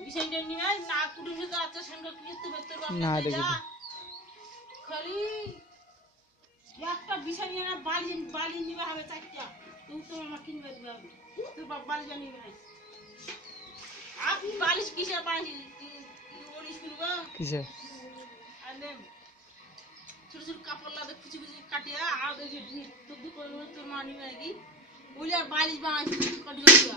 বিষয়টা নিয়ে না কুটুমে তো আচ্ছা সঙ্গে কিস্তি বেতর না, বাপ দেখি। যা খালি একটা বিষয় নিয়ে না বালি বালি নিবে হবে চারটা তুই তো আমার কিনবে দিবে হবে তুই বাপ বালি জানি না আপনি বালিশ কিসের বালিশ ওড়িস কিনবো কিসে আনে ছোট ছোট কাপড় লাগে খুচি খুচি কাটিয়ে আর দেখি তোর দি করে তোর মা নিবে নাকি ওইলে বালিশ বানাইছি কাটি কাটিয়া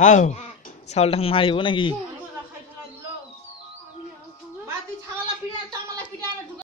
হাও চাউলটা মারিব নাকি?